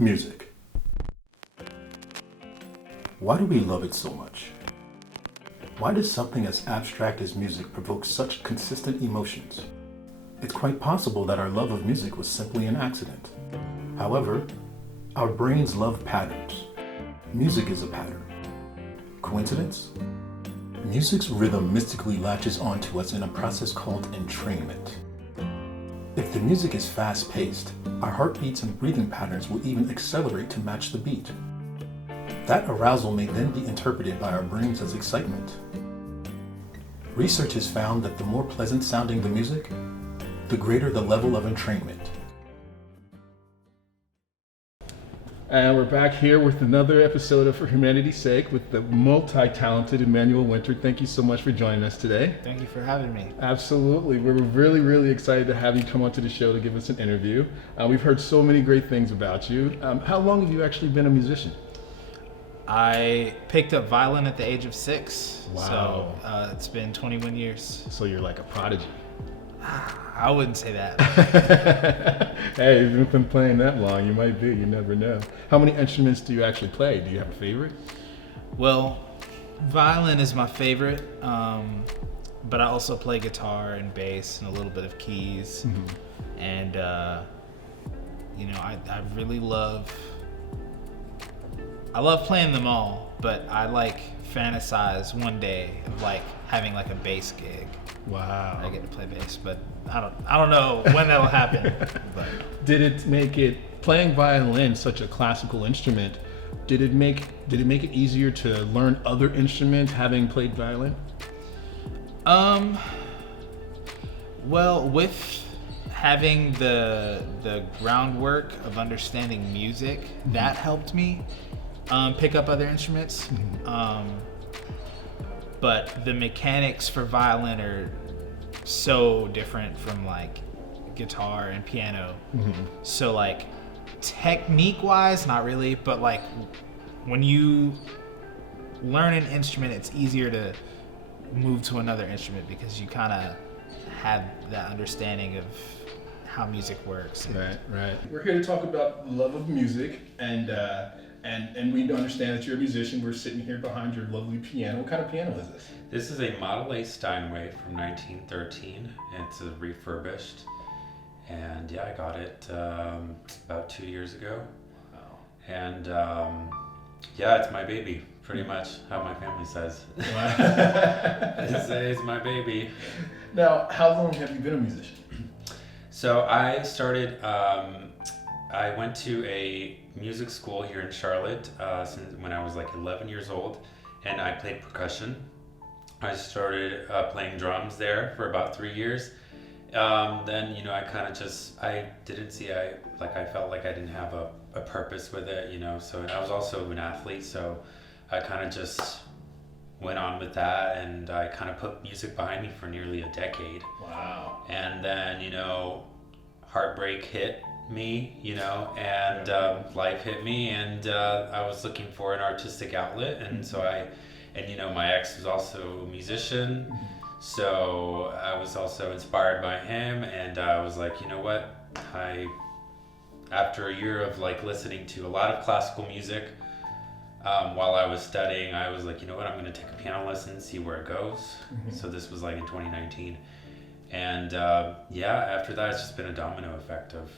Music. Why do we love it so much? Why does something as abstract as music provoke such consistent emotions? It's quite possible that our love of music was simply an accident. However, our brains love patterns. Music is a pattern. Coincidence? Music's rhythm mystically latches onto us in a process called entrainment. If the music is fast-paced, our heartbeats and breathing patterns will even accelerate to match the beat. That arousal may then be interpreted by our brains as excitement. Research has found that the more pleasant sounding the music, the greater the level of entrainment. And we're back here with another episode of For Humanity's Sake with the multi-talented Emmanuel Winter. Thank you so much for joining us today. Thank you for having me. Absolutely. We're really, really excited to have you come onto the show to give us an interview. We've heard so many great things about you. How long have you actually been a musician? I picked up violin at the age of 6. Wow. So it's been 21 years. So you're like a prodigy. I wouldn't say that. Hey, if you've been playing that long, you might be. You never know. How many instruments do you actually play? Do you have a favorite? Well, violin is my favorite, but I also play guitar and bass and a little bit of keys. Mm-hmm. And, I really love playing them all, but I fantasize one day of having a bass gig. Wow. I get to play bass, but I don't know when that'll happen. But Did it make playing violin such a classical instrument? Did it make it easier to learn other instruments having played violin? Well, with having the groundwork of understanding music, mm-hmm. that helped me pick up other instruments. Mm-hmm. But the mechanics for violin are so different from guitar and piano. Mm-hmm. So technique wise, not really, but when you learn an instrument, it's easier to move to another instrument because you kind of have that understanding of how music works. Right. We're here to talk about love of music and we understand that you're a musician. We're sitting here behind your lovely piano. What kind of piano is this? This is a Model A Steinway from 1913. It's a refurbished. And yeah, I got it about 2 years ago. Wow. And yeah, it's my baby, pretty much how my family says. Wow. It's my baby. Now, how long have you been a musician? So I started, I went to a music school here in Charlotte since when I was 11 years old, and I played percussion. I started playing drums there for about 3 years. Then I kind of I didn't see I felt like I didn't have a purpose with it, So and I was also an athlete, so I kind of just went on with that, and I kind of put music behind me for nearly a decade. Wow. And then heartbreak hit me, and life hit me, and I was looking for an artistic outlet, and so my ex was also a musician, so I was also inspired by him, and I was like, you know what, after a year of listening to a lot of classical music while I was studying, I was like, you know what, I'm going to take a piano lesson, see where it goes. Mm-hmm. So this was in 2019. And after that, it's just been a domino effect of,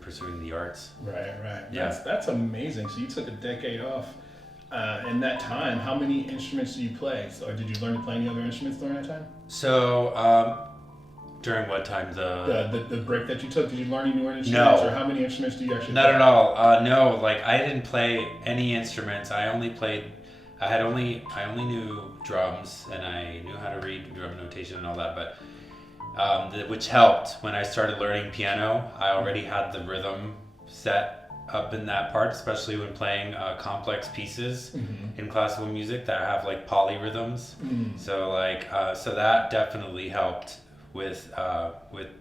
pursuing the arts. Right. Yeah. That's amazing. So you took a decade off. In that time, how many instruments do you play? So did you learn to play any other instruments during that time? So during what time? The break that you took, did you learn any new instruments? No. Or how many instruments do you actually Not play? at all. No, I didn't play any instruments. I only knew drums, and I knew how to read drum notation and all that, but which helped when I started learning piano. I already had the rhythm set up in that part, especially when playing complex pieces mm-hmm. in classical music that have polyrhythms. Mm. So that definitely helped with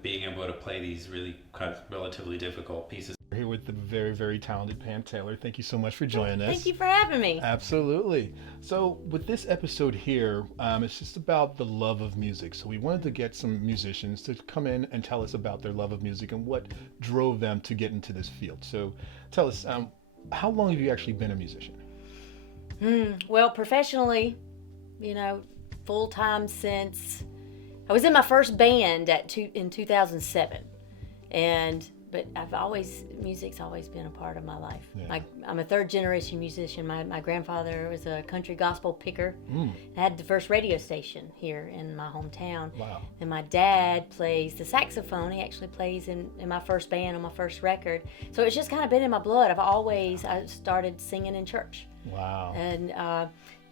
being able to play these really kind of relatively difficult pieces. We're here with the very, very talented Pam Taylor. Thank you so much for joining us. Thank you for having me. Absolutely. So with this episode here, it's just about the love of music. So we wanted to get some musicians to come in and tell us about their love of music and what drove them to get into this field. So tell us, how long have you actually been a musician? Well, professionally, full time since I was in my first band in 2007, but music's always been a part of my life. Yeah. I'm a third generation musician. My grandfather was a country gospel picker. I had the first radio station here in my hometown. Wow. And my dad plays the saxophone. He actually plays in my first band on my first record. So it's just kind of been in my blood. I started singing in church. Wow. And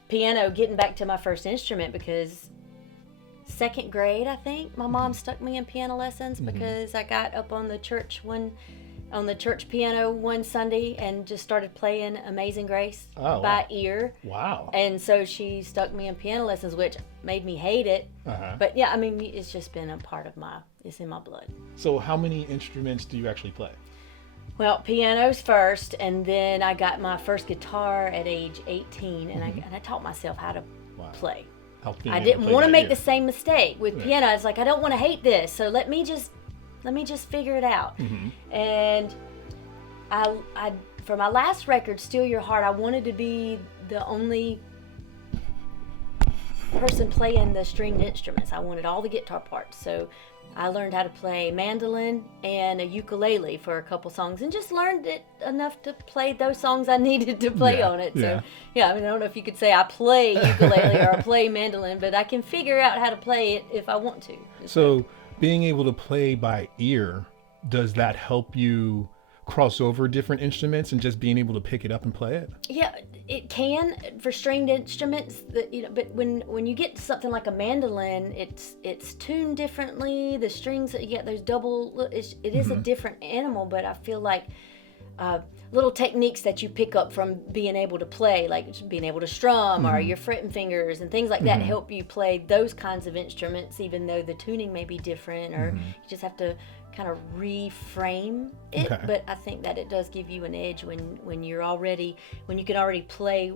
piano, getting back to my first instrument, because second grade, I think, my mom stuck me in piano lessons because I got up on the church piano one Sunday and just started playing Amazing Grace by ear. Wow. And so she stuck me in piano lessons, which made me hate it. But yeah, it's just been it's in my blood. So how many instruments do you actually play? Well, piano's first, and then I got my first guitar at age 18, and I taught myself how to play. I didn't want to make the same mistake with piano. It's like, I don't want to hate this, so let me just figure it out. And I for my last record, Steal Your Heart, I wanted to be the only person playing the stringed instruments. I wanted all the guitar parts, so I learned how to play mandolin and a ukulele for a couple songs, and just learned it enough to play those songs I needed to play on it. So, I don't know if you could say I play ukulele or I play mandolin, but I can figure out how to play it if I want to. So being able to play by ear, does that help you cross over different instruments and just being able to pick it up and play it? Yeah, it can for stringed instruments. But when you get something like a mandolin, it's tuned differently. The strings, you get those double. It is a different animal, but I feel like little techniques that you pick up from being able to play, like being able to strum or your fretting fingers and things like that, help you play those kinds of instruments, even though the tuning may be different, or you just have to kind of reframe it. But I think that it does give you an edge when you can already play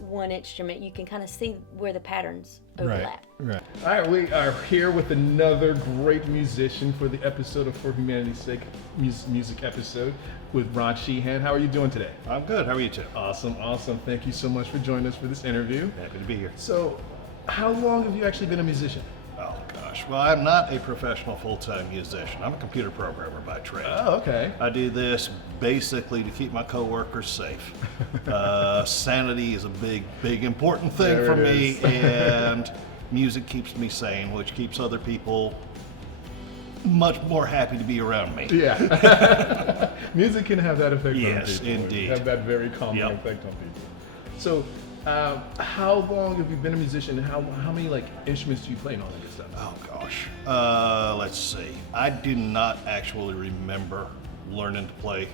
one instrument. You can kind of see where the patterns overlap. Right. All right, we are here with another great musician for the episode of For Humanity's Sake music episode with Ron Sheehan. How are you doing today? I'm good. How are you two? Awesome. Thank you so much for joining us for this interview. Happy to be here. So, how long have you actually been a musician? Oh gosh. Well, I'm not a professional full-time musician. I'm a computer programmer by trade. Oh, okay. I do this basically to keep my coworkers safe. Sanity is a big important thing There for it me, is. and music keeps me sane, which keeps other people much more happy to be around me. Yeah. Music can have that effect on people. Yes, indeed. Have that very calming Yep. effect on people. So, how long have you been a musician? How many instruments do you play and all that good stuff? Oh gosh. Let's see. I do not actually remember learning to play.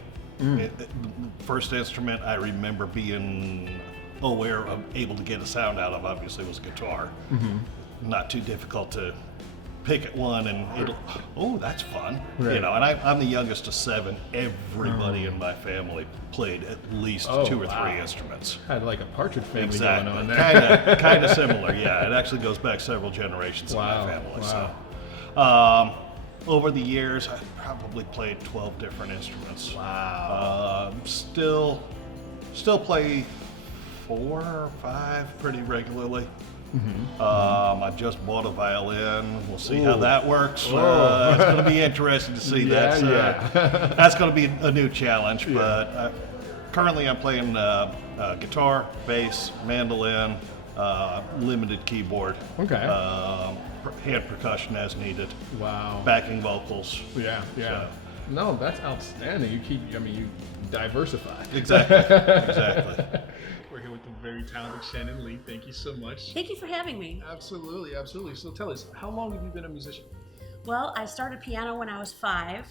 First instrument I remember being aware of, able to get a sound out of, obviously, was guitar. Not too difficult to pick at one and that's fun. Right. And I'm the youngest of 7. Everybody in my family played at least 2 or 3 instruments. Had like a Partridge Family Exactly. going on there. Kind of similar. Yeah, it actually goes back several generations in my family. Wow. So, over the years, I've probably played 12 different instruments. Wow. Still play 4 or 5 pretty regularly. I just bought a violin. We'll see how that works. It's going to be interesting to see that. That's going to be a new challenge. But currently, I'm playing guitar, bass, mandolin, limited keyboard. Okay. Hand percussion as needed. Wow. Backing vocals. Yeah. So. No, that's outstanding. You diversify. Exactly. We're here with the very talented Shannon Lee. Thank you so much. Thank you for having me. Absolutely. So tell us, how long have you been a musician? Well, I started piano when I was 5.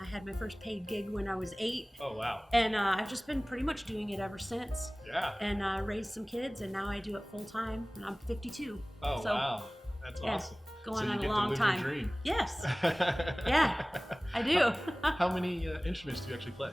I had my first paid gig when I was 8. Oh, wow. And I've just been pretty much doing it ever since. Yeah. And raised some kids, and now I do it full time, and I'm 52. Oh, so, wow. That's Yeah, awesome. going so you on get a long to live your time. dream. Yes. Yeah, I do. How many instruments do you actually play?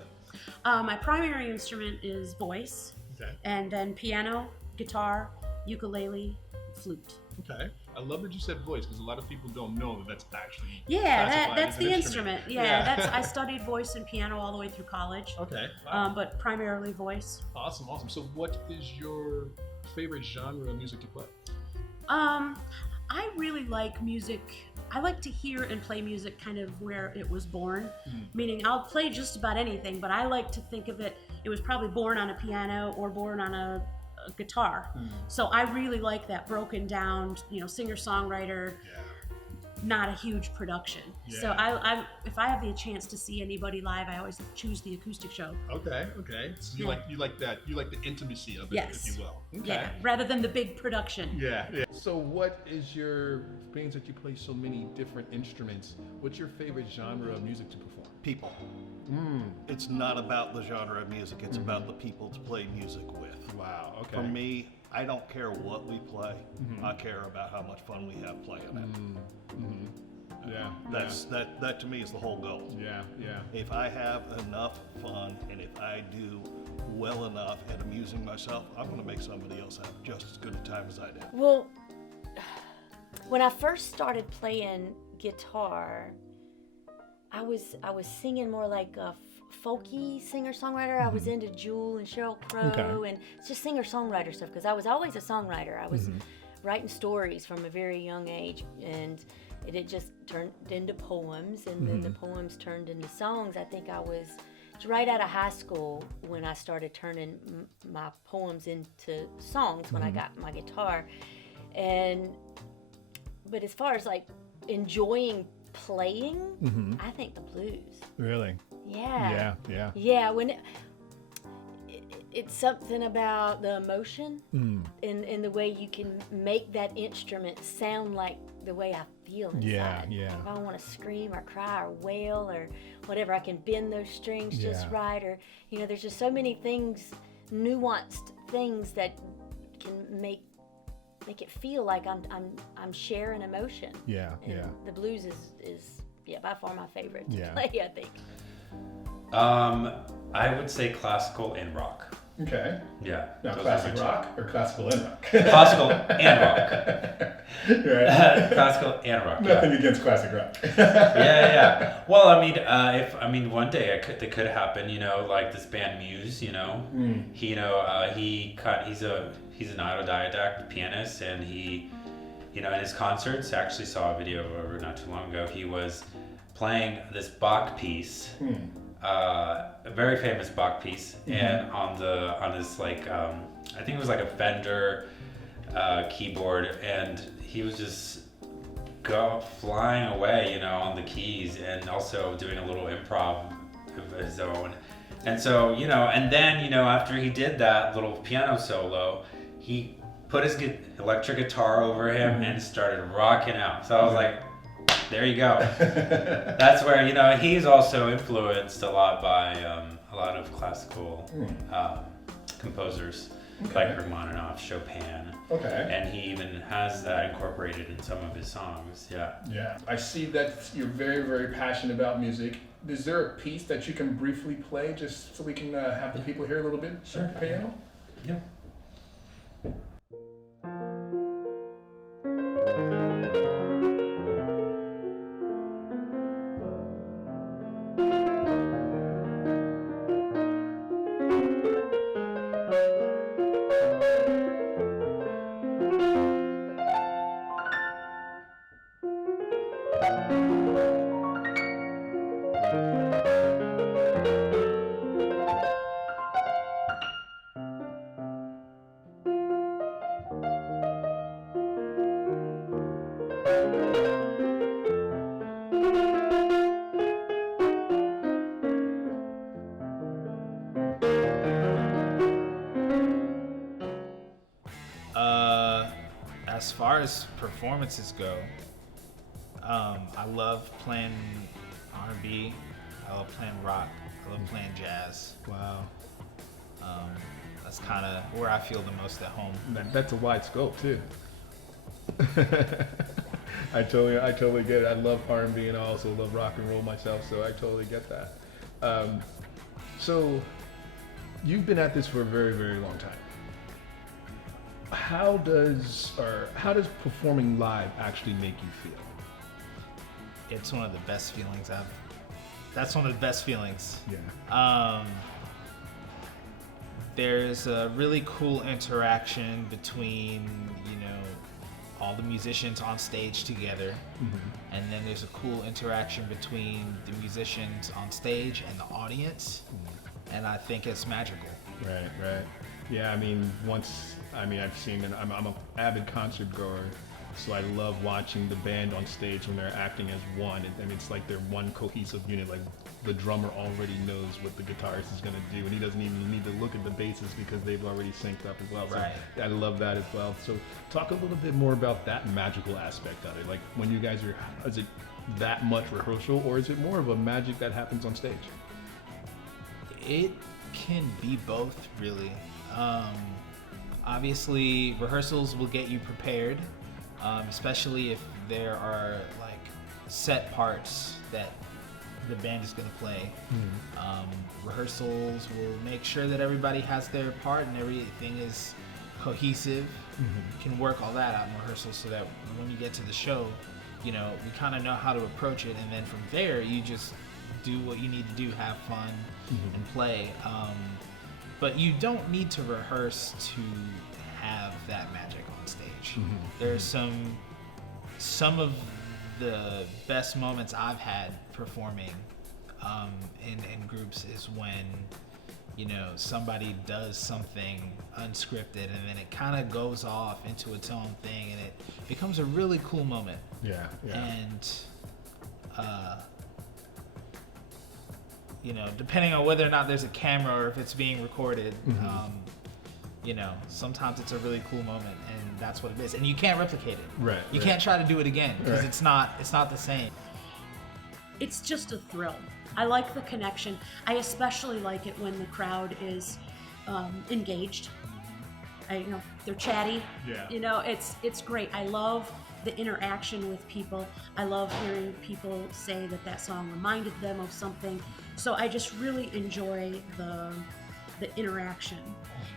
My primary instrument is voice, Okay. and then piano, guitar, ukulele, flute. Okay. I love that you said voice because a lot of people don't know that that's actually Yeah, classified that's as an the instrument. Yeah, Yeah. I studied voice and piano all the way through college, Okay. Wow. but primarily voice. Awesome. So what is your favorite genre of music to play? I really like music. I like to hear and play music kind of where it was born, meaning I'll play just about anything, but I like to think of it was probably born on a piano or born on a guitar. So I really like that broken down, singer-songwriter, not a huge production. Yeah. So I if I have the chance to see anybody live, I always choose the acoustic show. Okay. So you like the intimacy of it, Yes. if you will. Okay. Yeah, rather than the big production. Yeah. So what is being that you play so many different instruments, what's your favorite genre of music to perform? People. It's not about the genre of music, it's about the people to play music with. Wow. Okay. For me, I don't care what we play. I care about how much fun we have playing it. Yeah. That to me is the whole goal. Yeah. If I have enough fun and if I do well enough at amusing myself, I'm going to make somebody else have just as good a time as I did. Well, when I first started playing guitar, I was singing more like a folky singer-songwriter. I was into Jewel and Sheryl Crow and just singer-songwriter stuff because I was always a songwriter. I was writing stories from a very young age, and it had just turned into poems, and then the poems turned into songs. I think I was right out of high school when I started turning my poems into songs when I got my guitar. But as far as like enjoying playing, I think the blues. Really? Yeah. Yeah. Yeah, when it's something about the emotion and the way you can make that instrument sound like the way I feel inside. Yeah. If I want to scream or cry or wail or whatever, I can bend those strings just right. Or there's just so many things, nuanced things that can make it feel like I'm sharing emotion. Yeah. And the blues is by far my favorite to Yeah. play, I think. I would say classical and rock. Okay. Yeah. Now, those classic are my two. rock or classical and rock? Classical and rock. Right. Classical and rock. Nothing against classic rock. Yeah. Well, one day that could happen. Like this band Muse. He's an autodidact pianist, and he, in his concerts, I actually saw a video of it not too long ago. He was playing this Bach piece. A very famous Bach piece, and on his I think it was like a Fender keyboard, and he was just flying away, on the keys, and also doing a little improv of his own. And so, and then, after he did that little piano solo, he put his electric guitar over him and started rocking out. So I was like, there you go. That's where, he's also influenced a lot by a lot of classical composers like Rachmaninoff, Chopin. Okay. And he even has that incorporated in some of his songs. Yeah. Yeah. I see that you're very, very passionate about music. Is there a piece that you can briefly play just so we can have the people hear a little bit? Sure. Piano? Yeah. As far as performances go, I love playing R&B. I love playing rock. I love playing jazz. Wow. That's kind of where I feel the most at home. That's a wide scope, too. I totally get it. I love R&B and I also love rock and roll myself, so I totally get that. So you've been at this for a very, very long time. How does performing live actually make you feel? It's one of the best feelings that's one of the best feelings. Yeah. There's a really cool interaction between, all the musicians on stage together. Mm-hmm. And then there's a cool interaction between the musicians on stage and the audience. Mm-hmm. And I think it's magical. Right. Yeah, I've seen it. I'm an avid concert goer, so I love watching the band on stage when they're acting as one. And it's like they're one cohesive unit. Like the drummer already knows what the guitarist is going to do, and he doesn't even need to look at the basses because they've already synced up as well. Right. So I love that as well. So talk a little bit more about that magical aspect of it. Like when you guys is it that much rehearsal, or is it more of a magic that happens on stage? It can be both, really. Obviously, rehearsals will get you prepared, especially if there are like set parts that the band is going to play. Rehearsals will make sure that everybody has their part and everything is cohesive. You can work all that out in rehearsals so that when you get to the show, we kind of know how to approach it, and then from there you just do what you need to do, have fun and play. But you don't need to rehearse to have that magic on stage. There's some of the best moments I've had performing in groups is when somebody does something unscripted and then it kind of goes off into its own thing and it becomes a really cool moment. Yeah. And depending on whether or not there's a camera or if it's being recorded, sometimes it's a really cool moment, and that's what it is. And you can't replicate it. Right. You can't try to do it again because it's not the same. It's just a thrill. I like the connection. I especially like it when the crowd is engaged. They're chatty. Yeah. It's great. I love the interaction with people. I love hearing people say that song reminded them of something. So I just really enjoy the interaction.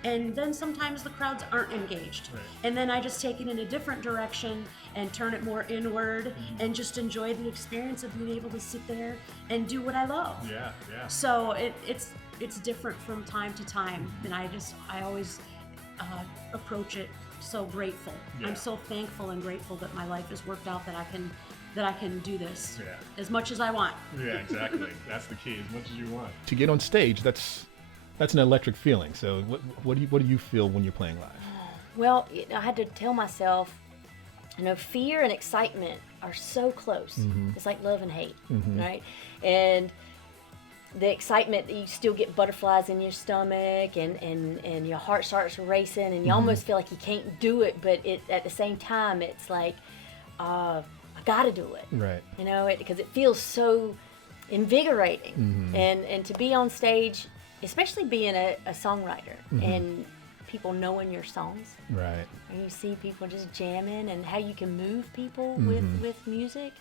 And then sometimes the crowds aren't engaged. Right. And then I just take it in a different direction and turn it more inward and just enjoy the experience of being able to sit there and do what I love. Yeah. So it's different from time to time, and I always approach it so grateful. Yeah. I'm so thankful and grateful that my life has worked out that I can do this as much as I want. Yeah, exactly. That's the key, as much as you want. To get on stage, that's an electric feeling. So what do you feel when you're playing live? Well, I had to tell myself, fear and excitement are so close. It's like love and hate, right? And the excitement, you still get butterflies in your stomach and your heart starts racing and you almost feel like you can't do it, but at the same time, it's like, I gotta do it. Right. Because it feels so invigorating. And to be on stage, especially being a songwriter and people knowing your songs. Right. And you see people just jamming and how you can move people with music.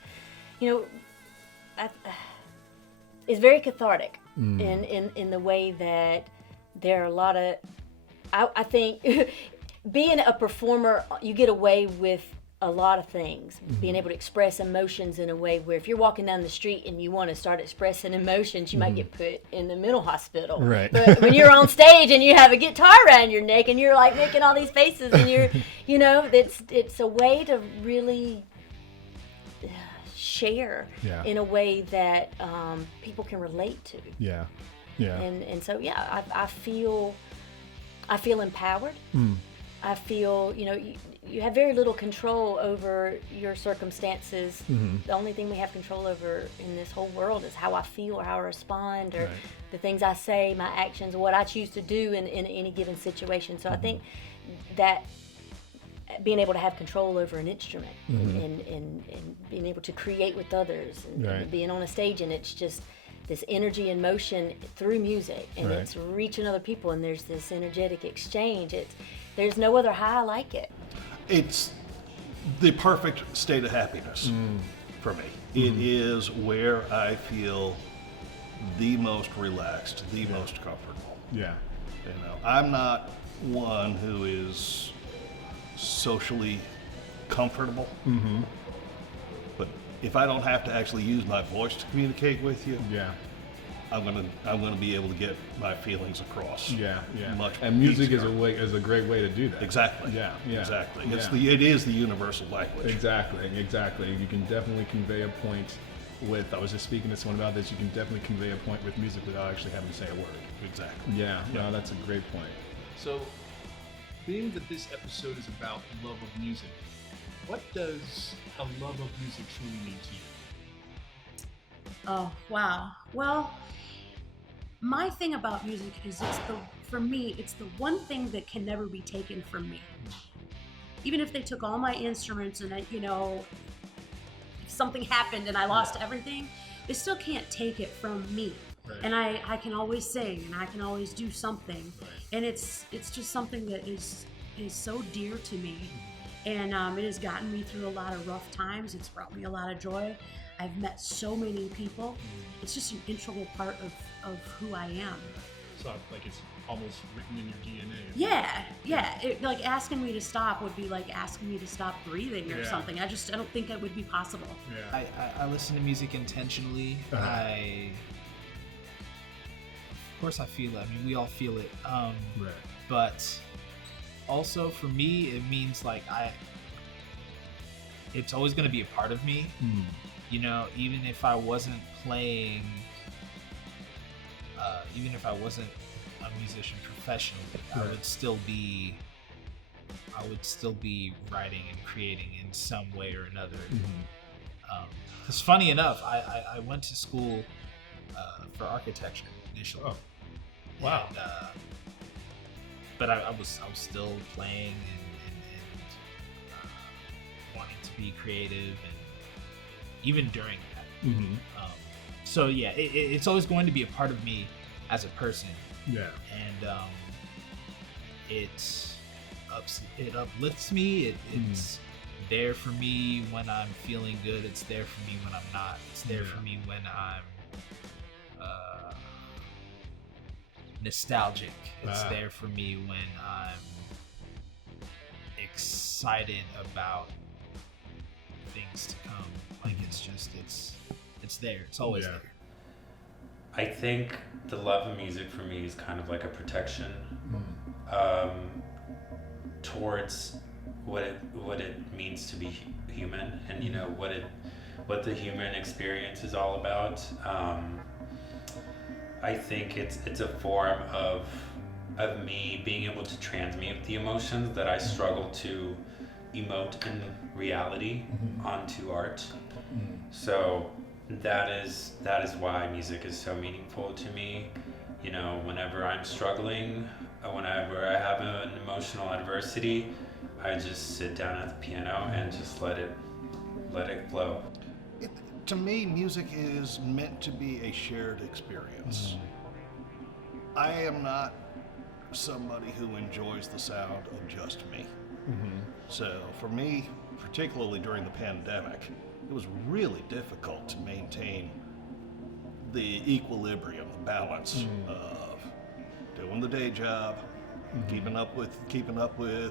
It's very cathartic in the way that there are a lot of, I think, being a performer, you get away with a lot of things, being able to express emotions in a way where if you're walking down the street and you want to start expressing emotions, you might get put in the mental hospital. Right. But when you're on stage and you have a guitar around your neck and you're like making all these faces and you're, it's a way to really share in a way that people can relate to. Yeah. And so I feel empowered. I feel you have very little control over your circumstances. The only thing we have control over in this whole world is how I feel or how I respond or the things I say, my actions, what I choose to do in any given situation. So I think that being able to have control over an instrument and being able to create with others and being on a stage, and it's just this energy and motion through music, and it's reaching other people, and there's this energetic exchange. There's no other high like it. It's the perfect state of happiness for me. It is where I feel the most relaxed, the most comfortable. Yeah. You know, I'm not one who is socially comfortable. But if I don't have to actually use my voice to communicate with you, Yeah. I'm gonna be able to get my feelings across. Yeah. Much And music easier. is a great way to do that. Exactly. Yeah. Exactly. Yeah. It is the universal language. Exactly. You can definitely convey a point with, I was just speaking to someone about this, you can definitely convey a point with music without actually having to say a word. Exactly. Yeah, no, that's a great point. So, being that this episode is about love of music, what does a love of music truly mean to you? Oh, wow. Well, my thing about music is for me, it's the one thing that can never be taken from me. Even if they took all my instruments and, if something happened and I lost everything, they still can't take it from me. Right. And I can always sing and I can always do something. Right. And it's just something that is so dear to me. And it has gotten me through a lot of rough times. It's brought me a lot of joy. I've met so many people. It's just an integral part of who I am. So, like, it's almost written in your DNA. Yeah. Like asking me to stop would be like asking me to stop breathing or something. I don't think it would be possible. Yeah. I listen to music intentionally. Of course I feel it. I mean, we all feel it. Right. But also for me, it means like it's always going to be a part of me. Even if I wasn't playing, even if I wasn't a musician professionally, Right. I would still be writing and creating in some way or another. Because funny enough, I went to school for architecture initially. Oh, wow. And, but I was still playing and wanting to be creative, and even during that. So yeah, it's always going to be a part of me as a person. Yeah. And it uplifts me. It's there for me when I'm feeling good. It's there for me when I'm not. It's there for me when I'm nostalgic. It's there for me when I'm excited about things to come. Like it's there. It's always there. I think the love of music for me is kind of like a protection towards what it means to be human, and what the human experience is all about. I think it's a form of me being able to transmute the emotions that I struggle to emote in reality onto art. So that is why music is so meaningful to me. Whenever I'm struggling, whenever I have an emotional adversity, I just sit down at the piano and just let it flow. To me, music is meant to be a shared experience. I am not somebody who enjoys the sound of just me. So for me, particularly during the pandemic, it was really difficult to maintain the equilibrium, the balance of doing the day job, keeping up with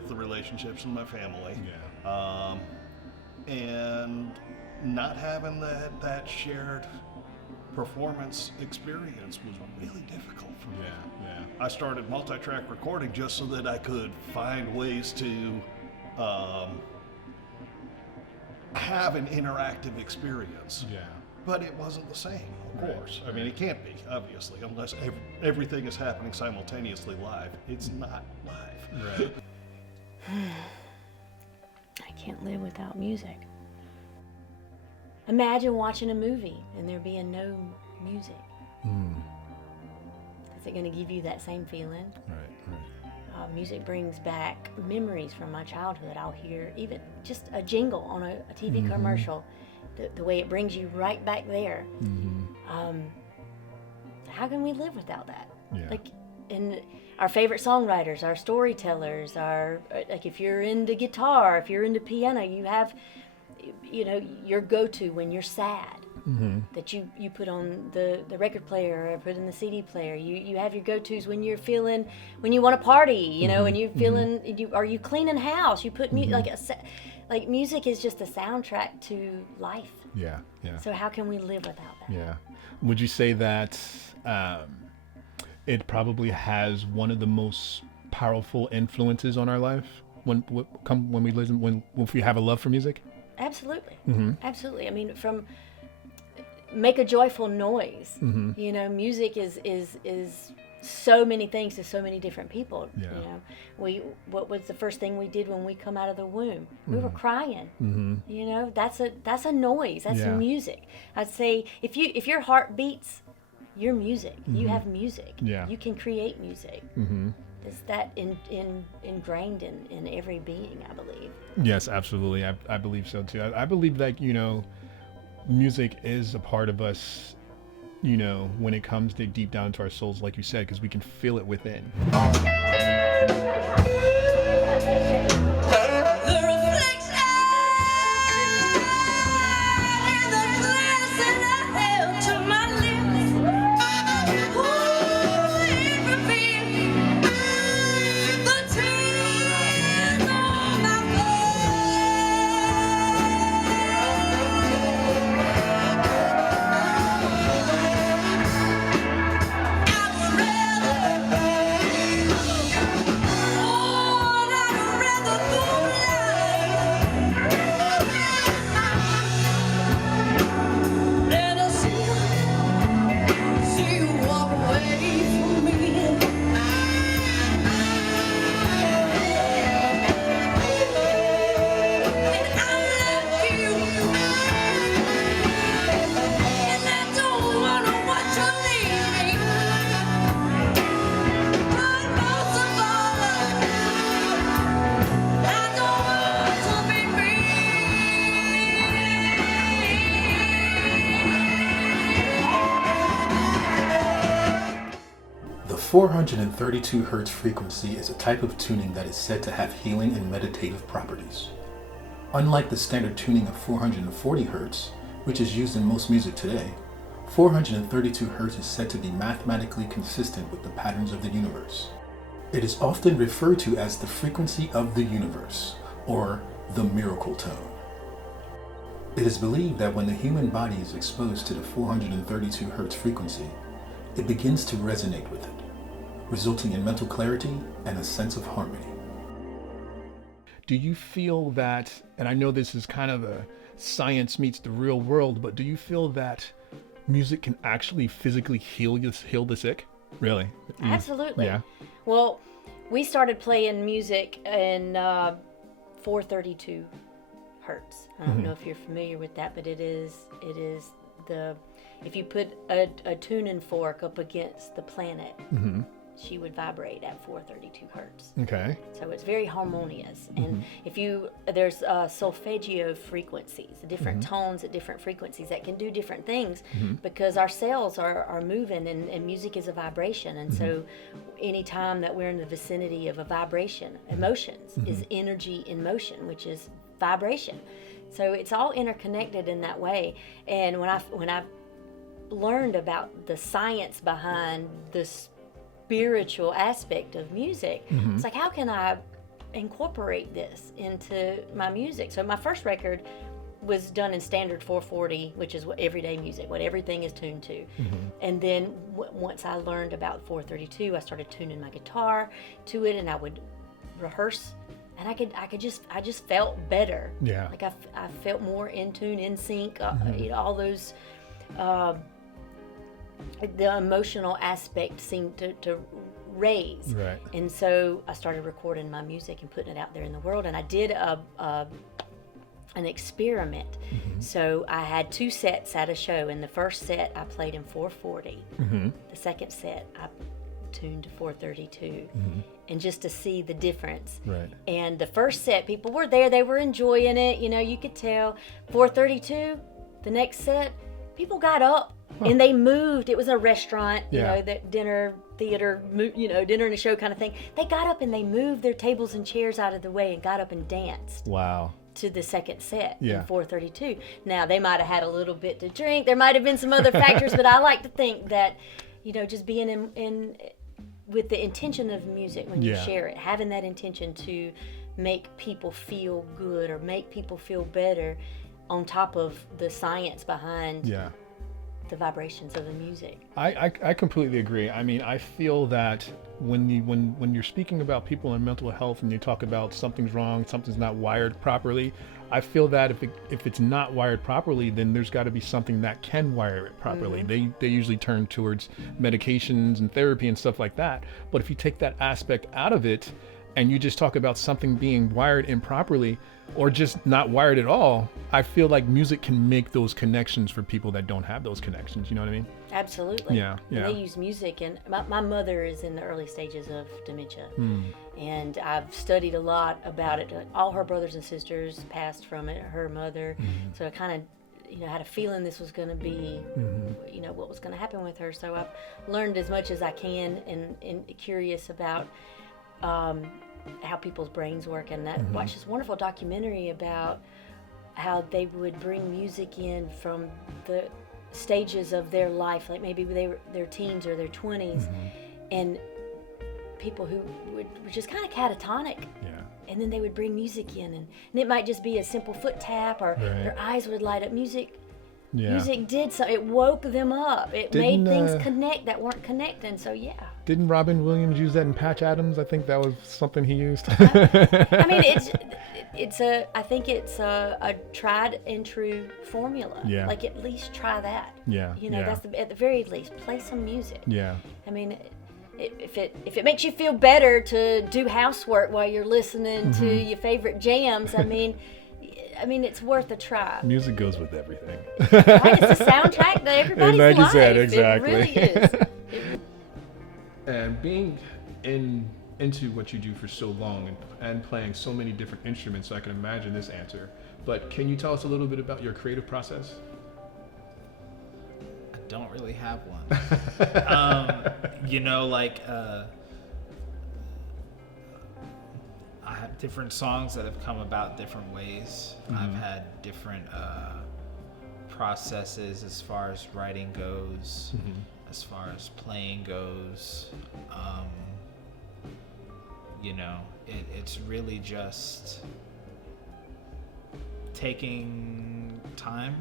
the relationships in my family, and not having that shared performance experience was really difficult for me. I started multi-track recording just so that I could find ways to have an interactive experience. But it wasn't the same, of course. I mean, it can't be, obviously, unless everything is happening simultaneously live. It's not live. Right. I can't live without music. Imagine watching a movie and there being no music. Is it going to give you that same feeling? Right. Music brings back memories from my childhood. I'll hear even just a jingle on a TV commercial, the way it brings you right back there. How can we live without that? Yeah. Like, and our favorite songwriters, our storytellers, our like if you're into guitar, if you're into piano, you have, you know, your go-to when you're sad. That you put on the record player or put in the CD player. You have your go-tos when you're feeling, when you want to party, you know, when you're feeling, are you cleaning house? You put like music is just a soundtrack to life. Yeah. So how can we live without that? Yeah. Would you say that it probably has one of the most powerful influences on our life when we listen, when we have a love for music? Absolutely. Absolutely. I mean, from make a joyful noise. You know, music is so many things to so many different people. Yeah. You know, what was the first thing we did when we come out of the womb? We were crying. You know, that's a noise. That's music. I'd say if your heart beats, you're music. You have music. Yeah. You can create music. Is that ingrained in every being, I believe. Yes, absolutely. I believe so too. I believe that, you know, music is a part of us, you know, when it comes to deep down to our souls, like you said, because we can feel it within. The 432 Hz frequency is a type of tuning that is said to have healing and meditative properties. Unlike the standard tuning of 440 Hz, which is used in most music today, 432 Hz is said to be mathematically consistent with the patterns of the universe. It is often referred to as the frequency of the universe, or the miracle tone. It is believed that when the human body is exposed to the 432 Hz frequency, it begins to resonate with it, resulting in mental clarity and a sense of harmony. Do you feel that, and I know this is kind of a science meets the real world, but do you feel that music can actually physically heal the sick? Really? Absolutely. Yeah. Well, we started playing music in 432 hertz. I don't know if you're familiar with that, but it is the, if you put a tuning fork up against the planet, she would vibrate at 432 hertz. Okay. So it's very harmonious. And there's solfeggio frequencies, different tones at different frequencies that can do different things because our cells are moving and music is a vibration. And so anytime that we're in the vicinity of a vibration, emotions is energy in motion, which is vibration. So it's all interconnected in that way. And when I learned about the science behind this spiritual aspect of music, it's like, how can I incorporate this into my music? So my first record was done in standard 440, which is what everyday music, what everything is tuned to. And then once I learned about 432, I started tuning my guitar to it, and I would rehearse, and I just felt better. Yeah. Like I felt more in tune, in sync. You know, all those. The emotional aspect seemed to raise. Right. And so I started recording my music and putting it out there in the world. And I did an experiment. So I had 2 sets at a show. In the first set, I played in 440. The second set, I tuned to 432. And just to see the difference. Right. And the first set, people were there. They were enjoying it. You know, you could tell. 432, the next set, people got up and they moved. It was a restaurant, you Yeah. know, that dinner, theater, you know, dinner and a show kind of thing. They got up and they moved their tables and chairs out of the way and got up and danced Wow. to the second set Yeah. in 432. Now, they might have had a little bit to drink. There might have been some other factors, but I like to think that, you know, just being in with the intention of music when you Yeah. share it, having that intention to make people feel good or make people feel better on top of the science behind Yeah. the vibrations of the music. I completely agree. I mean, I feel that when you're speaking about people in mental health and you talk about something's wrong, something's not wired properly, I feel that if it's not wired properly, then there's got to be something that can wire it properly. They usually turn towards medications and therapy and stuff like that. But if you take that aspect out of it and you just talk about something being wired improperly or just not wired at all, I feel like music can make those connections for people that don't have those connections. You know what I mean? Absolutely. Yeah, yeah. And they use music, and my mother is in the early stages of dementia, and I've studied a lot about it. All her brothers and sisters passed from it, her mother, so I kind of, you know, had a feeling this was going to be, you know, what was going to happen with her. So I've learned as much as I can and curious about how people's brains work, and that watched this wonderful documentary about how they would bring music in from the stages of their life, like maybe they were their teens or their 20s, and people who were just kind of catatonic, and then they would bring music in, and it might just be a simple foot tap, or their eyes would light up. Music did so, it woke them up. It made things connect that weren't connecting. So Didn't Robin Williams use that in Patch Adams? I think that was something he used. I mean, I think it's a tried and true formula. Yeah. Like, at least try that. Yeah, You know, yeah. that's at the very least, play some music. Yeah. I mean, if it makes you feel better to do housework while you're listening to your favorite jams, I mean, it's worth a try. Music goes with everything. Right? It's a soundtrack to everybody's Like you life. said, exactly. It really is. And being into what you do for so long and playing so many different instruments, I can imagine this answer. But can you tell us a little bit about your creative process? I don't really have one. You know, like I have different songs that have come about different ways. I've had different processes as far as writing goes, as far as playing goes. You know, it's really just taking time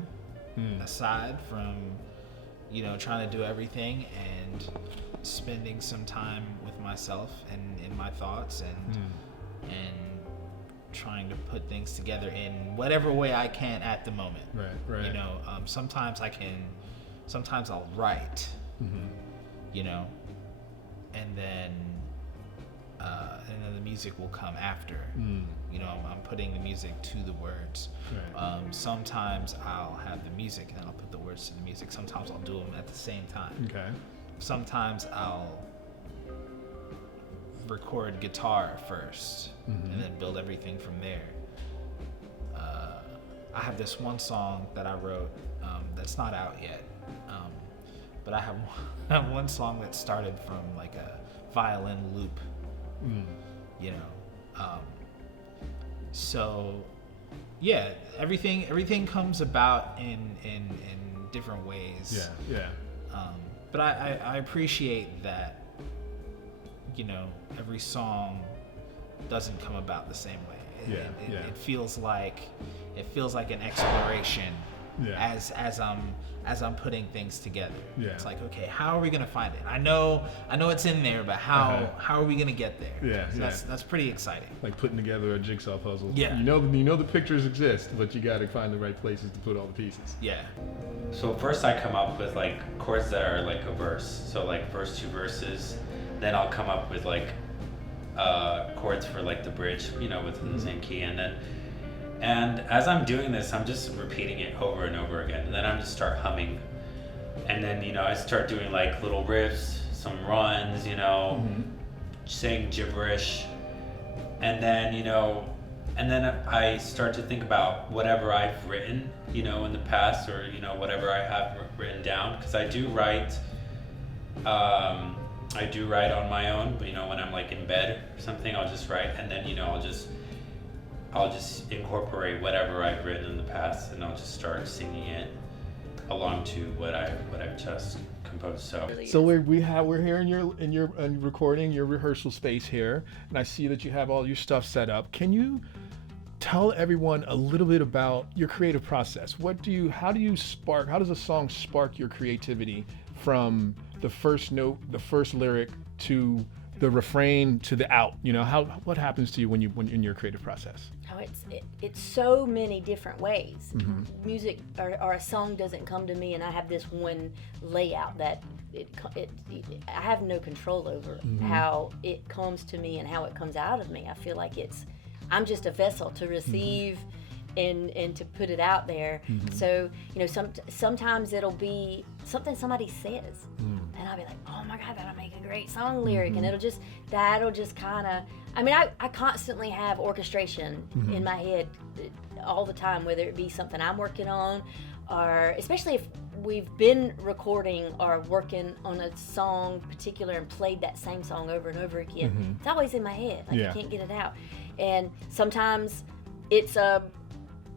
aside from, you know, trying to do everything and spending some time with myself and in my thoughts and trying to put things together in whatever way I can at the moment. Right. You know, sometimes I'll write, you know, and then the music will come after. You know, I'm putting the music to the words. Right. Sometimes I'll have the music and I'll put the words to the music. Sometimes I'll do them at the same time. Okay. Sometimes I'll record guitar first and then build everything from there. I have this one song that I wrote that's not out yet, but I have one song that started from like a violin loop, you know. So yeah, everything comes about in different ways. Yeah. But I appreciate that, you know, every song doesn't come about the same way. It feels like an exploration as I'm putting things together. Yeah. It's like, okay, how are we gonna find it? I know it's in there, but how are we gonna get there? So that's pretty exciting. Like putting together a jigsaw puzzle. Yeah. You know the pictures exist, but you got to find the right places to put all the pieces. Yeah. So first I come up with like chords that are like a verse. So like first two verses, then I'll come up with like chords for like the bridge, you know, within the same key, and as I'm doing this, I'm just repeating it over and over again, and then I just start humming, and then, you know, I start doing like little riffs, some runs, you know, saying gibberish, and then, you know, and then I start to think about whatever I've written, you know, in the past, or, you know, whatever I have written down, because I do write on my own, but when I'm like in bed or something, I'll just write, and then I'll just incorporate whatever I've written in the past, and I'll just start singing it along to what I've just composed. So we're here in your recording, your rehearsal space here, and I see that you have all your stuff set up. Can you tell everyone a little bit about your creative process? How does a song spark your creativity from the first note, the first lyric, to the refrain, to the out? What happens to you when in your creative process? Oh, it's so many different ways. Music or a song doesn't come to me and I have this one layout that I have no control over how it comes to me and how it comes out of me. I feel like I'm just a vessel to receive and to put it out there. So sometimes it'll be something somebody says, and I'll be like, oh my God, that'll make a great song lyric, and that'll just kind of. I mean, I constantly have orchestration in my head all the time, whether it be something I'm working on, or especially if we've been recording or working on a song particular and played that same song over and over again. It's always in my head, like I can't get it out. And sometimes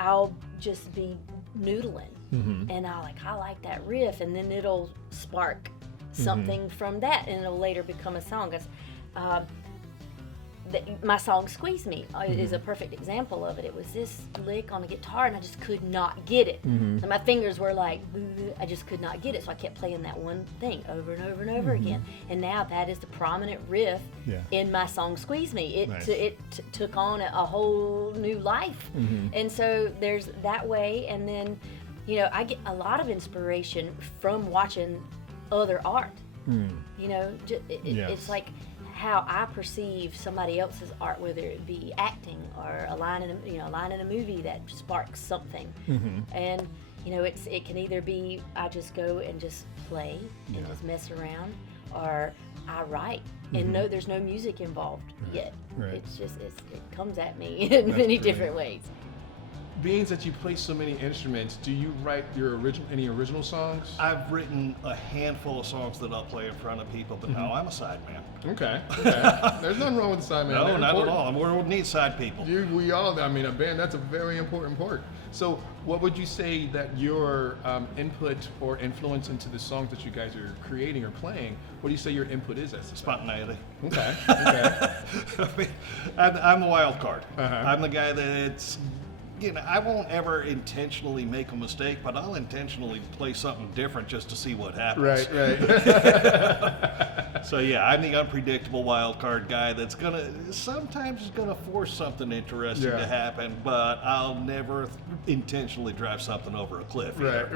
I'll just be noodling, and I like that riff, and then it'll spark something from that, and it'll later become a song. My song "Squeeze Me" is a perfect example of it. It was this lick on the guitar, and I just could not get it. And my fingers were like, I just could not get it, so I kept playing that one thing over and over and over again. And now that is the prominent riff in my song "Squeeze Me." It took on a whole new life. And so there's that way, and then I get a lot of inspiration from watching other art. It's like how I perceive somebody else's art, whether it be acting or a line in a movie that sparks something. And it can either be I just go and just play and just mess around, or I write and there's no music involved yet. It's just it comes at me in many different ways. Being that you play so many instruments, do you write any original songs? I've written a handful of songs that I'll play in front of people, but no, I'm a sideman. Okay. There's nothing wrong with the sideman. No, not at all. We need side people. A band, that's a very important part. So what would you say that your input or influence into the songs that you guys are creating or playing, what do you say your input is as spontaneity? Okay. I'm the wild card. I'm the guy that's... I won't ever intentionally make a mistake, but I'll intentionally play something different just to see what happens. Right. So I'm the unpredictable wild card guy that's sometimes gonna force something interesting to happen, but I'll never intentionally drive something over a cliff. Right.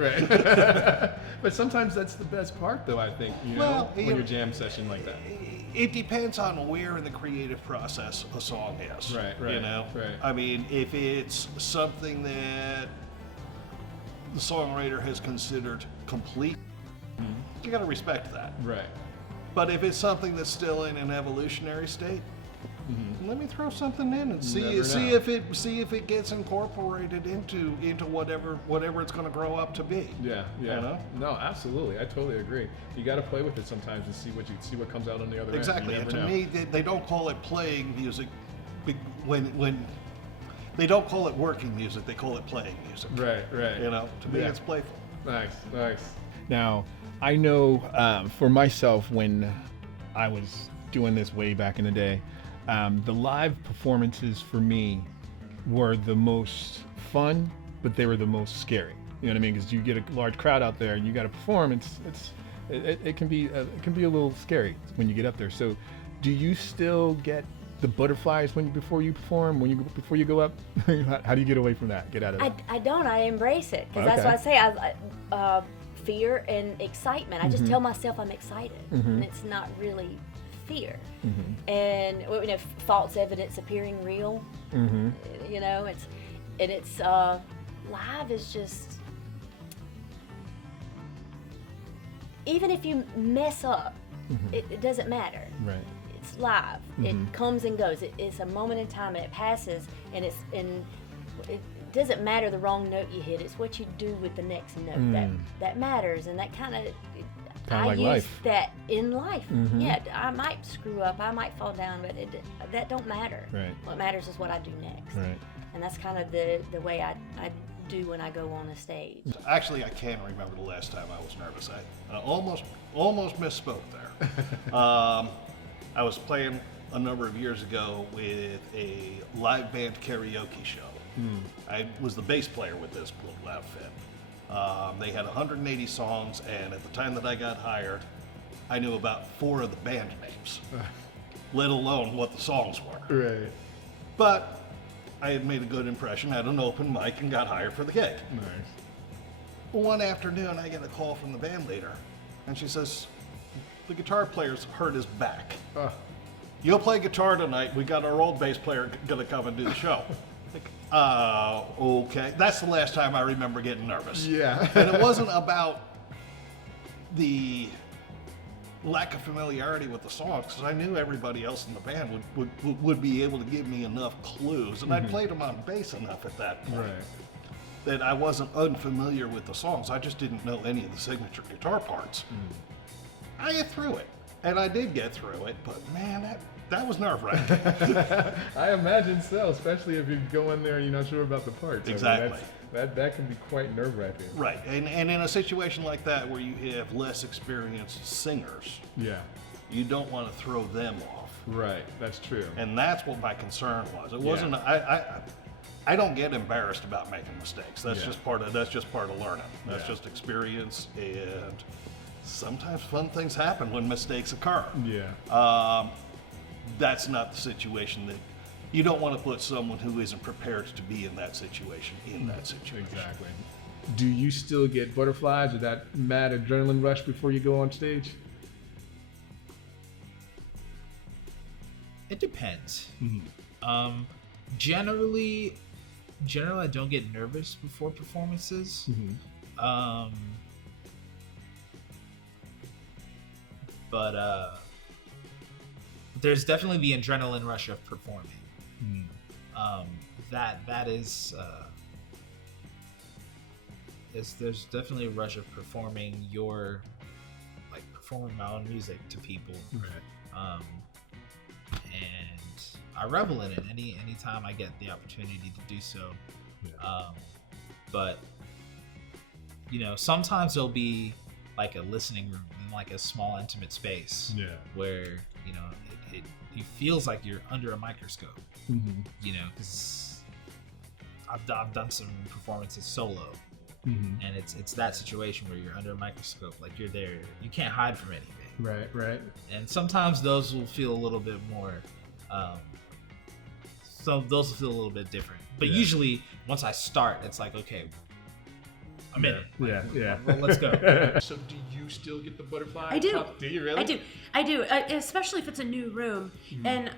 But sometimes that's the best part, though, I think, when you're jam session like that. It depends on where in the creative process a song is. Right. I mean, if it's something that the songwriter has considered complete, you got to respect that. Right. But if it's something that's still in an evolutionary state, let me throw something in and see if it gets incorporated into whatever it's going to grow up to be. Yeah. No, absolutely. I totally agree. You got to play with it sometimes and see what comes out on the other end. Exactly. And to me, they don't call it playing music when they don't call it working music. They call it playing music. Right. To me, it's playful. Nice. Now, I know for myself, when I was doing this way back in the day, the live performances for me were the most fun, but they were the most scary. You know what I mean? Because you get a large crowd out there and you got to perform. It can be a little scary when you get up there. So, do you still get the butterflies before you perform? Before you go up? How do you get away from that? Get out of that? I don't. I embrace it, because that's what I say. Fear and excitement. I just tell myself I'm excited, and it's not really fear. And false evidence appearing real. It's live is just, even if you mess up, it doesn't matter. Right. It's live. It comes and goes. It's a moment in time, and it passes, and it doesn't matter the wrong note you hit. It's what you do with the next note that matters, and that kind of I like use life. that in life. Yeah, I might screw up, I might fall down, but that don't matter. Right. What matters is what I do next. Right. And that's kind of the way I do when I go on a stage. Actually, I can't remember the last time I was nervous. I almost misspoke there. I was playing a number of years ago with a live band karaoke show. I was the bass player with this little outfit. They had 180 songs, and at the time that I got hired, I knew about 4 of the band names, let alone what the songs were. Right. But I had made a good impression at an open mic and got hired for the gig. Nice. One afternoon, I get a call from the band leader, and she says, the guitar player's hurt his back. You'll play guitar tonight. We got our old bass player gonna come and do the show. Okay. That's the last time I remember getting nervous. Yeah. And it wasn't about the lack of familiarity with the songs, because I knew everybody else in the band would be able to give me enough clues, and I played them on bass enough at that point. Right. That I wasn't unfamiliar with the songs. I just didn't know any of the signature guitar parts. I get through it, and I did get through it, but man, that was nerve-wracking. I imagine so, especially if you go in there and you're not sure about the parts. Exactly. That can be quite nerve-wracking. Right, and in a situation like that where you have less experienced singers, Yeah. you don't want to throw them off. Right. That's true. And that's what my concern was. It wasn't. I don't get embarrassed about making mistakes. That's just part of learning. That's just experience, and sometimes fun things happen when mistakes occur. Yeah. That's not the situation that you don't want to put someone who isn't prepared to be in that situation in that situation. Exactly. Do you still get butterflies or that mad adrenaline rush before you go on stage? It depends. Generally, I don't get nervous before performances. But there's definitely the adrenaline rush of performing. That is there's definitely a rush of performing performing my own music to people. Right. And I revel in it anytime I get the opportunity to do so. But sometimes there'll be like a listening room in like a small intimate space where it feels like you're under a microscope. Because I've done some performances solo, and it's that situation where you're under a microscope, like you're there, you can't hide from anything. Right. And sometimes those will feel a little bit more, so those will feel a little bit different. But usually, once I start, it's like, okay, I'm in it. Yeah. Well, let's go. So do you still get the butterflies? I do. Do you really? I do. Especially if it's a new room. And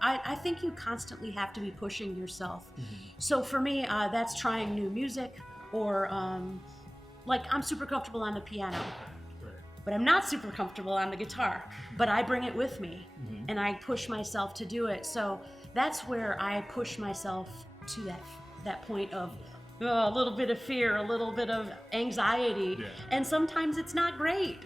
I think you constantly have to be pushing yourself. So for me, that's trying new music, or like I'm super comfortable on the piano, but I'm not super comfortable on the guitar, but I bring it with me and I push myself to do it. So that's where I push myself to that point of a little bit of fear, a little bit of anxiety, and sometimes it's not great.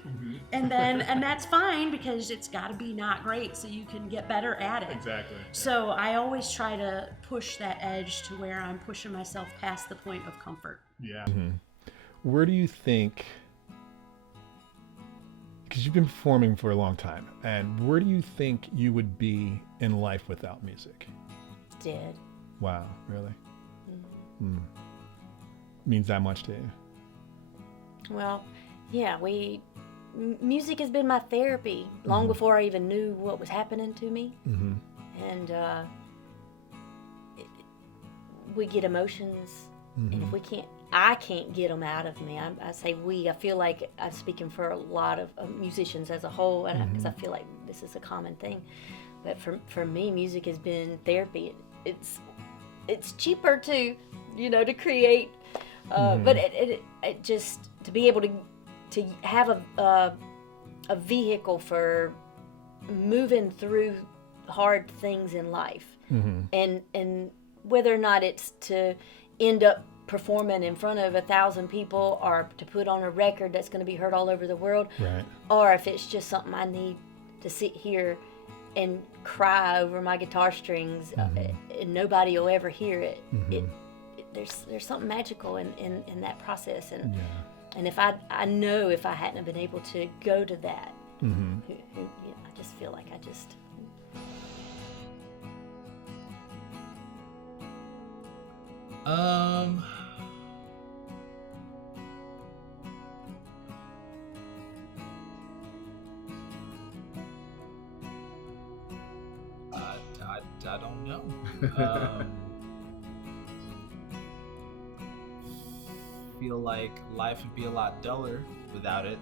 And that's fine, because it's got to be not great so you can get better at it. Exactly. So I always try to push that edge to where I'm pushing myself past the point of comfort. Yeah. Where do you think, because you've been performing for a long time, and where do you think you would be in life without music? Dead. Wow, really? Means that much to you? Well, yeah, music has been my therapy long before I even knew what was happening to me. And we get emotions, and if I can't get them out of me. I say we. I feel like I'm speaking for a lot of musicians as a whole, and because I feel like this is a common thing. But for me, music has been therapy. It's cheaper to create, but it just to be able to have a vehicle for moving through hard things in life, and whether or not it's to end up performing in front of 1,000 people or to put on a record that's going to be heard all over the world, Right. or if it's just something I need to sit here and cry over my guitar strings, and nobody will ever hear it. There's something magical in that process, and if I know if I hadn't have been able to go to that, I just feel like I just. I don't know. Feel like life would be a lot duller without it.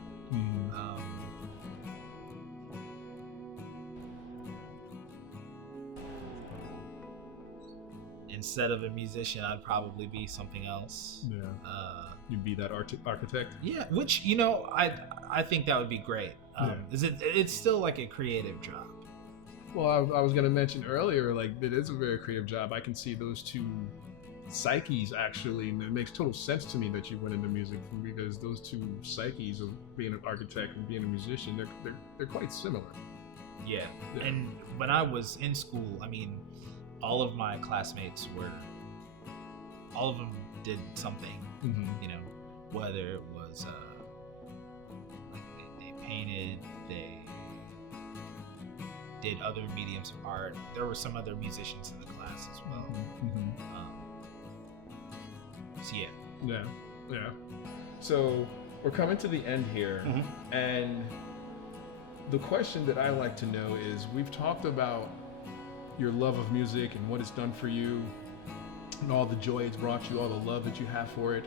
Instead of a musician, I'd probably be something else. Yeah. You'd be that architect. Yeah, which I think that would be great. It's still like a creative job. Well, I was going to mention earlier, like, it is a very creative job. I can see those two psyches, actually, and it makes total sense to me that you went into music, because those two psyches of being an architect and being a musician, they're quite similar. Yeah. And when I was in school, I mean, all of my classmates all of them did something, you know, whether it was, like they painted, they did other mediums of art. There were some other musicians in the class as well. So Yeah. So we're coming to the end here, and the question that I like to know is, we've talked about your love of music and what it's done for you, and all the joy it's brought you, all the love that you have for it.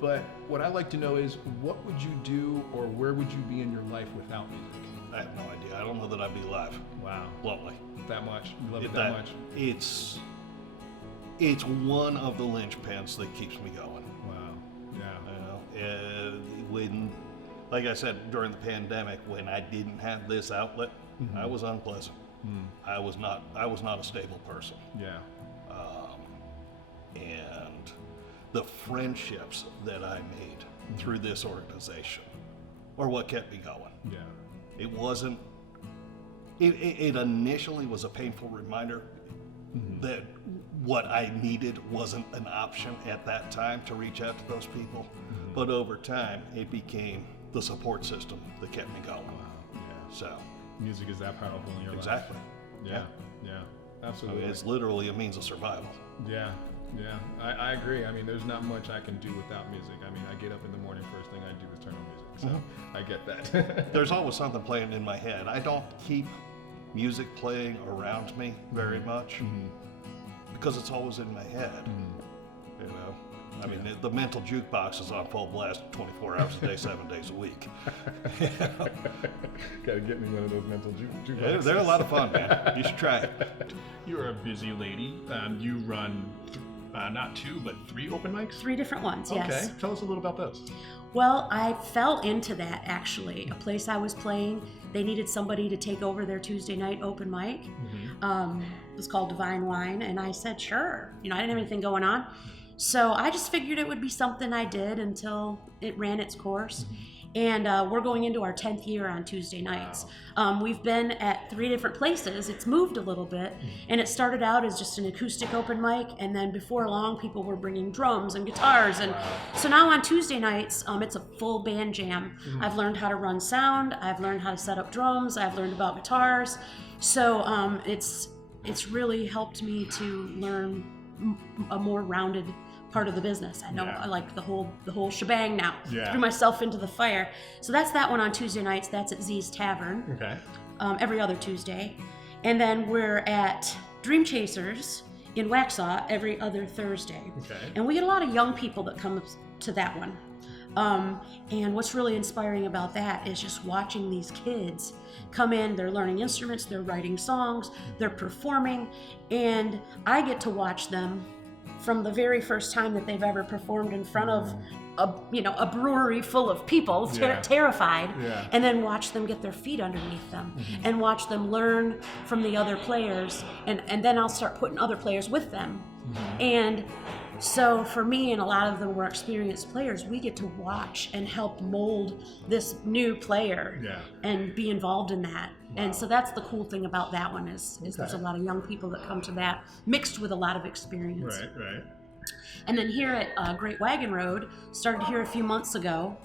But what I like to know is, what would you do, or where would you be in your life without music? I have no idea. I don't know that I'd be alive. Wow. Lonely. That much? You love it that much? It's one of the linchpins that keeps me going. Wow. Yeah. You know, when, like I said, during the pandemic, when I didn't have this outlet, I was unpleasant. I was not a stable person. Yeah. And the friendships that I made through this organization are what kept me going. Yeah. It wasn't. It initially was a painful reminder that what I needed wasn't an option at that time to reach out to those people. But over time, it became the support system that kept me going. Wow. Yeah. So Music is that powerful in your life. exactly. Yeah. I Absolutely. mean, it's literally a means of survival. Yeah. I agree. I mean, there's not much I can do without music. I mean, I get up in the morning, first thing I do is turn on music. So I get that. There's always something playing in my head. I don't keep music playing around me very much because it's always in my head. You know, I mean, the mental jukebox is on full blast 24 hours a day, 7 days a week. Gotta get me one of those mental jukeboxes. They're a lot of fun, man. You should try it. You're a busy lady. You run not 2, but 3 open mics? 3 different ones, yes. Okay, tell us a little about those. Well, I fell into that, actually. A place I was playing, they needed somebody to take over their Tuesday night open mic. It was called Divine Wine, and I said, sure. You know, I didn't have anything going on. So I just figured it would be something I did until it ran its course. And we're going into our 10th year on Tuesday nights. We've been at 3 different places. It's moved a little bit. And it started out as just an acoustic open mic. And then before long, people were bringing drums and guitars. And so now on Tuesday nights, it's a full band jam. I've learned how to run sound. I've learned how to set up drums. I've learned about guitars. So it's really helped me to learn a more rounded part of the business. I know I like the whole shebang now. Threw myself into the fire. So that's that one on Tuesday nights. That's at Z's Tavern. Okay. Every other Tuesday. And then we're at Dream Chasers in Waxhaw every other Thursday. Okay. And we get a lot of young people that come to that one. And what's really inspiring about that is just watching these kids come in. They're learning instruments, they're writing songs, they're performing, and I get to watch them from the very first time that they've ever performed in front of a brewery full of people, terrified, and then watch them get their feet underneath them and watch them learn from the other players, and then I'll start putting other players with them And so for me and a lot of the more experienced players, we get to watch and help mold this new player and be involved in that. And so that's the cool thing about that one is there's a lot of young people that come to that mixed with a lot of experience. Right. And then here at Great Wagon Road, started here a few months ago.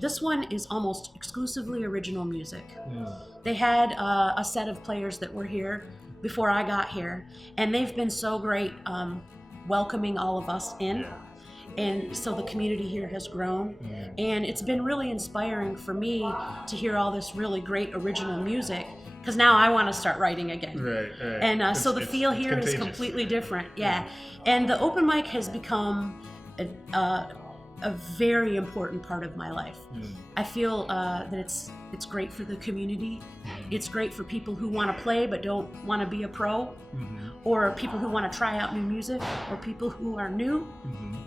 This one is almost exclusively original music. They had a set of players that were here before I got here, and they've been so great welcoming all of us in. And so the community here has grown, and it's been really inspiring for me to hear all this really great original music, because now I want to start writing again. Right. And so the feel here is completely different. Yeah. And the open mic has become a very important part of my life. I feel that it's great for the community. It's great for people who want to play but don't want to be a pro, or people who want to try out new music, or people who are new.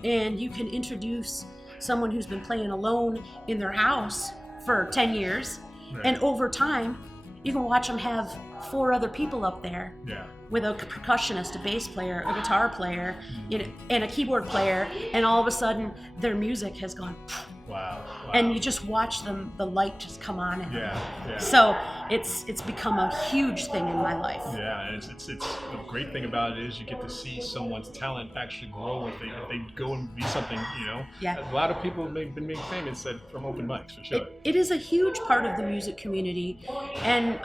And you can introduce someone who's been playing alone in their house for 10 years, and over time, you can watch them have 4 other people up there with a percussionist, a bass player, a guitar player, and a keyboard player, and all of a sudden their music has gone. Wow. And you just watch them, the light just come on. Yeah. So it's become a huge thing in my life. Yeah, and it's the great thing about it is you get to see someone's talent actually grow if they go and be something, Yeah. A lot of people have been made famous from open mics, for sure. It is a huge part of the music community, and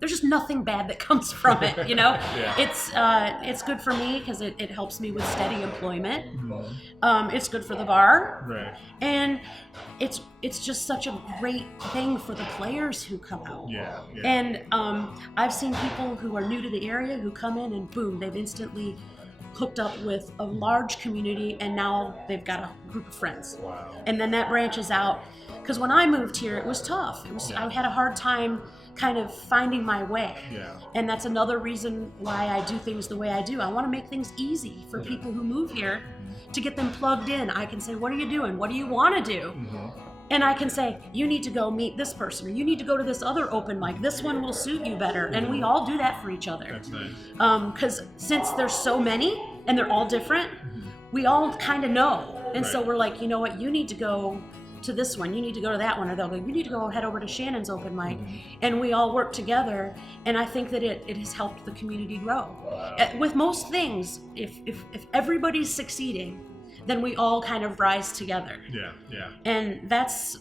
there's just nothing bad that comes from it, It's good for me because it helps me with steady employment. It's good for the bar, Right. and it's just such a great thing for the players who come out. Yeah. And I've seen people who are new to the area who come in and boom, they've instantly hooked up with a large community, and now they've got a group of friends. Wow. And then that branches out, because when I moved here, it was tough. I had a hard time kind of finding my way. Yeah. And that's another reason why I do things the way I do. I want to make things easy for people who move here to get them plugged in. I can say, what are you doing? What do you want to do? And I can say, you need to go meet this person, or you need to go to this other open mic. This one will suit you better. And we all do that for each other. That's nice. Because since there's so many and they're all different, we all kind of know. And so we're like, you know what, you need to go to this one, you need to go to that one, or they'll go, you need to go head over to Shannon's open mic. And we all work together, and I think that it has helped the community grow. With most things, if everybody's succeeding, then we all kind of rise together. Yeah. And that's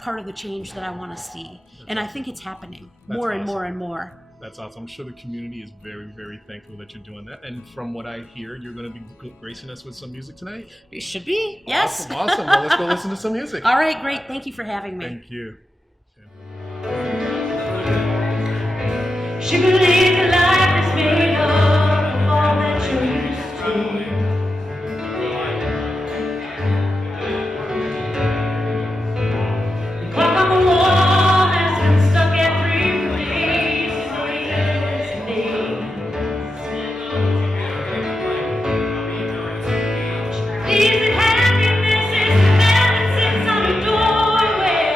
part of the change that I want to see. And I think it's happening more and more and more. That's awesome. I'm sure the community is very, very thankful that you're doing that. And from what I hear, you're going to be gracing us with some music tonight? It should be, yes. Awesome. Well, let's go listen to some music. All right, great. Thank you for having me. Thank you. She believes that life is made up of all that you're used to. The clock on the wall has been stuck at 3 days. Please, that happiness is the man that sits on the doorway.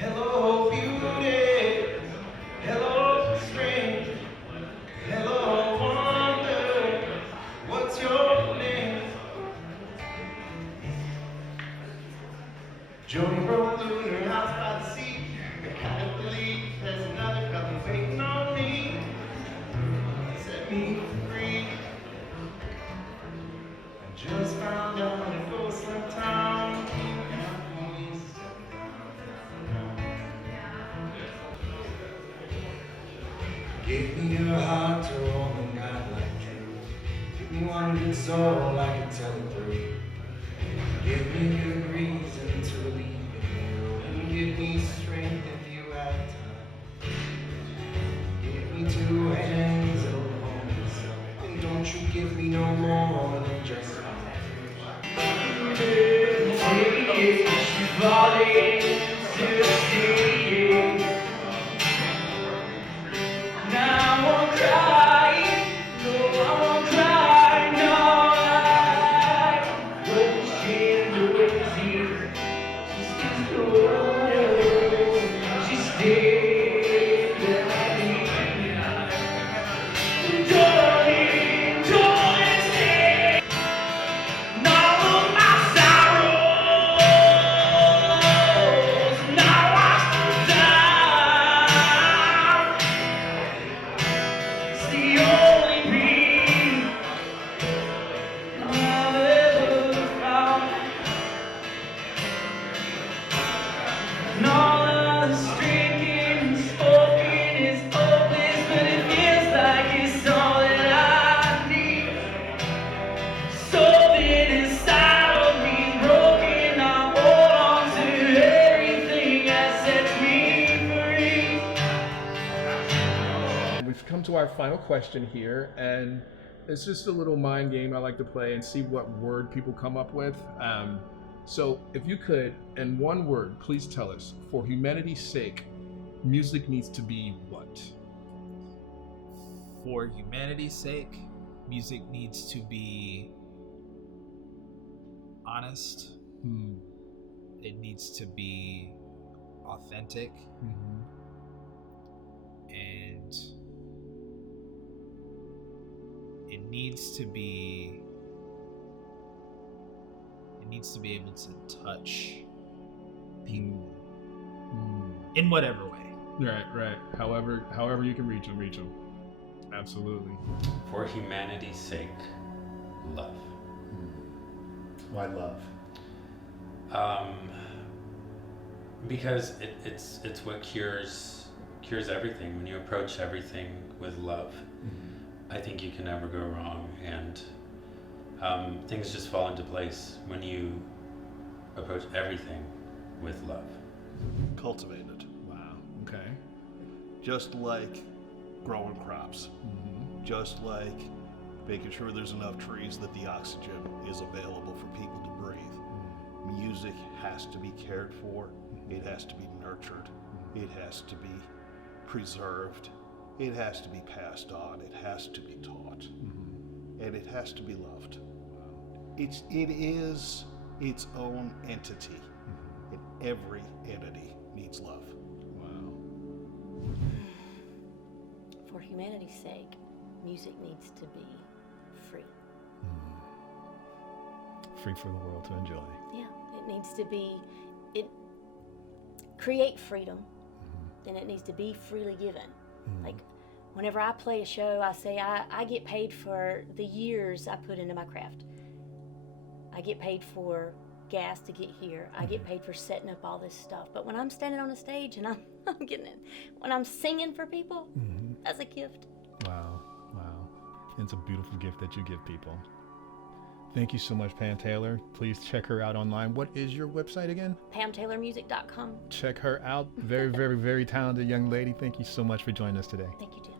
Hello, beauty. Hello, strength. Hello, wonder. What's your name? Jody broke through her house by the sea. I kind of believe there's another brother waiting on me. Set me free. I just found out a ghost left town. Give me your heart to hold a night like true. Give me one good soul I can tell it through. Give me a good reason to believe in you. And give me strength if you have time. Give me two hands that will hold me so. And don't you give me no more than just We've come to our final question here, and it's just a little mind game I like to play and see what word people come up with. So if you could, in one word, please tell us, for humanity's sake, music needs to be what? For humanity's sake, music needs to be honest. It needs to be authentic. And it needs to be able to touch people in whatever way. Right. However you can reach them. Absolutely. For humanity's sake, love. Why love? Because it's what cures everything. When you approach everything with love, I think you can never go wrong, and things just fall into place when you approach everything with love. Cultivated. Wow. Okay. Just like growing crops. Just like making sure there's enough trees that the oxygen is available for people to breathe. Music has to be cared for. It has to be nurtured. It has to be preserved. It has to be passed on. It has to be taught. And it has to be loved. It is its own entity. And every entity needs love. Wow. For humanity's sake, music needs to be free. Free for the world to enjoy. Yeah, it needs to be, create freedom, and it needs to be freely given. Like, whenever I play a show, I say I get paid for the years I put into my craft. I get paid for gas to get here. I get paid for setting up all this stuff. But when I'm standing on a stage and I'm getting it, when I'm singing for people, that's a gift. Wow. It's a beautiful gift that you give people. Thank you so much, Pam Taylor. Please check her out online. What is your website again? PamTaylorMusic.com. Check her out. Very, very, very talented young lady. Thank you so much for joining us today. Thank you, Jim.